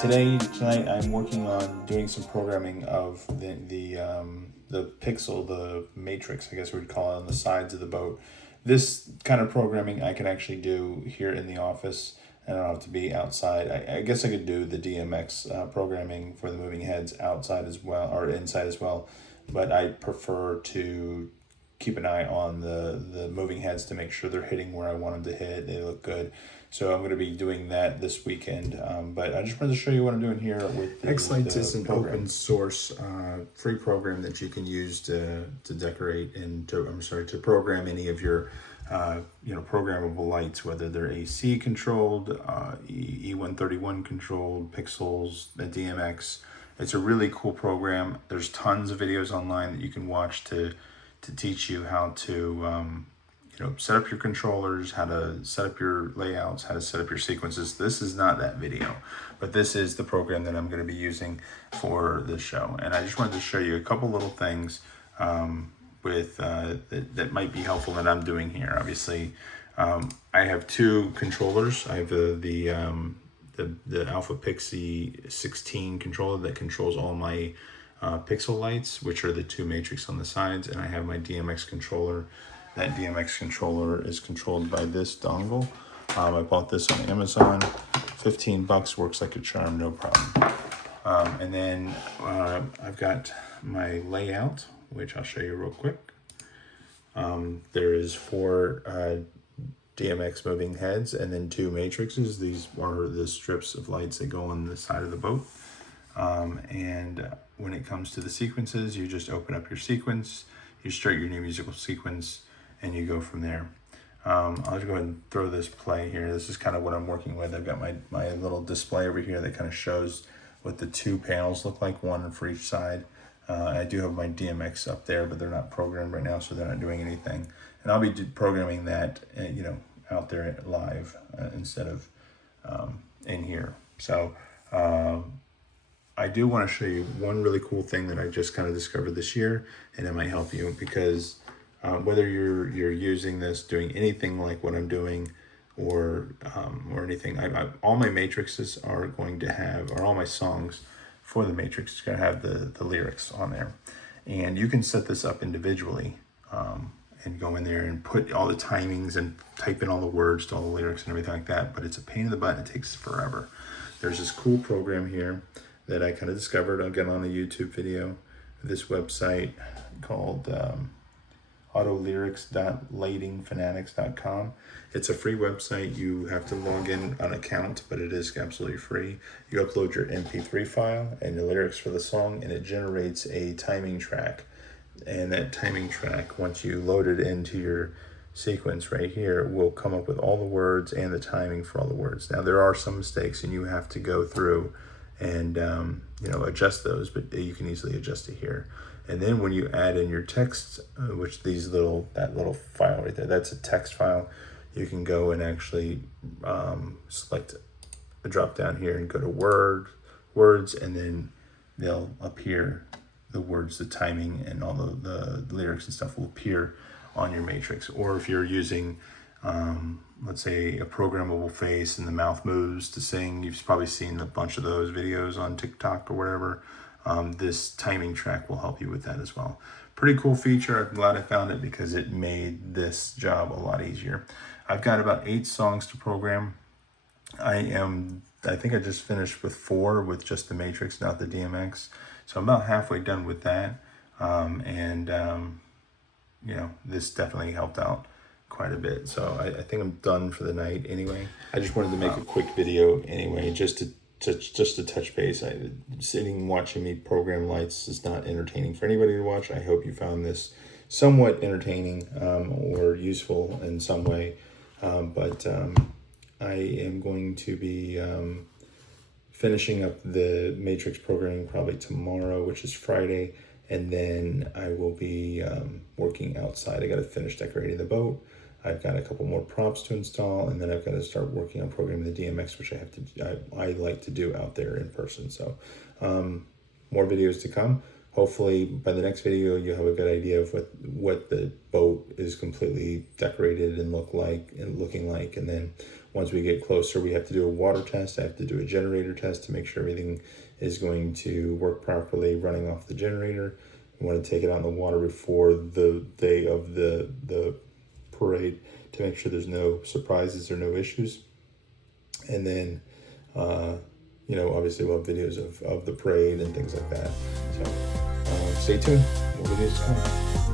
Tonight I'm working on doing some programming of the pixel, the matrix, I guess we'd call it, on the sides of the boat. This kind of programming I can actually do here in the office, and I don't have to be outside. I guess I could do the DMX programming for the moving heads outside as well, or inside as well, but I prefer to keep an eye on the moving heads to make sure they're hitting where I want them to hit. They look good. So I'm going to be doing that this weekend. But I just wanted to show you what I'm doing here with X-Lights the is an program. open source free program that you can use to decorate and to program any of your programmable lights, whether they're AC controlled, E131 controlled, pixels, the DMX. It's a really cool program. There's tons of videos online that you can watch to teach you how to set up your controllers, how to set up your layouts, how to set up your sequences. This is not that video, but this is the program that I'm going to be using for this show. And I just wanted to show you a couple little things that might be helpful that I'm doing here. Obviously, I have two controllers. I have the Alpha Pixie 16 controller that controls all my pixel lights, which are the two matrix on the sides, and I have my DMX controller. That DMX controller is controlled by this dongle. I bought this on Amazon. $15, works like a charm, no problem. And then I've got my layout, which I'll show you real quick. There is 4 DMX moving heads and then 2 matrices. These are the strips of lights that go on the side of the boat. And when it comes to the sequences, you just open up your sequence, you start your new musical sequence, and you go from there. I'll just go ahead and throw this play here. This is kind of what I'm working with. I've got my little display over here that kind of shows what the 2 panels look like, one for each side. I do have my DMX up there, but they're not programmed right now, so they're not doing anything. And I'll be programming that, out there live instead of in here. So I do want to show you one really cool thing that I just kind of discovered this year, and it might help you because whether you're using this, doing anything like what I'm doing, or anything, all my matrices are going to have, or all my songs for the matrix is going to have the lyrics on there, and you can set this up individually and go in there and put all the timings and type in all the words to all the lyrics and everything like that. But it's a pain in the butt. It takes forever. There's this cool program here that I kind of discovered again on a YouTube video. This website called autolyrics.lightingfanatics.com. It's a free website. You have to log in an account, but it is absolutely free. You upload your MP3 file and the lyrics for the song, and it generates a timing track. And that timing track, once you load it into your sequence right here, will come up with all the words and the timing for all the words. Now, there are some mistakes, and you have to go through and adjust those, but you can easily adjust it here. And then when you add in your text, which that little file right there, that's a text file, you can go and actually select the drop down here and go to words, and then they'll appear, the words, the timing, and all the lyrics and stuff will appear on your matrix. Or if you're using let's say a programmable face and the mouth moves to sing, you've probably seen a bunch of those videos on TikTok or whatever. This timing track will help you with that as well. Pretty cool feature. I'm glad I found it because it made this job a lot easier. I've got about 8 songs to program. I think I just finished with 4 with just the matrix, not the DMX. So I'm about halfway done with that. This definitely helped out quite a bit. So I think I'm done for the night anyway. I just wanted to make a quick video anyway, just to touch base. Sitting watching me program lights is not entertaining for anybody to watch. I hope you found this somewhat entertaining or useful in some way. But I am going to be finishing up the matrix programming probably tomorrow, which is Friday, and then I will be working outside. I got to finish decorating the boat. I've got a couple more props to install, and then I've got to start working on programming the DMX, which I like to do out there in person. So more videos to come. hopefully by the next video you have a good idea of what the boat is completely decorated and looking like. And then once we get closer, we have to do a water test. I have to do a generator test to make sure everything is going to work properly running off the generator. We want to take it out in the water before the day of the parade to make sure there's no surprises or no issues. And then obviously we'll have videos of the parade and things like that. So stay tuned, more videos coming.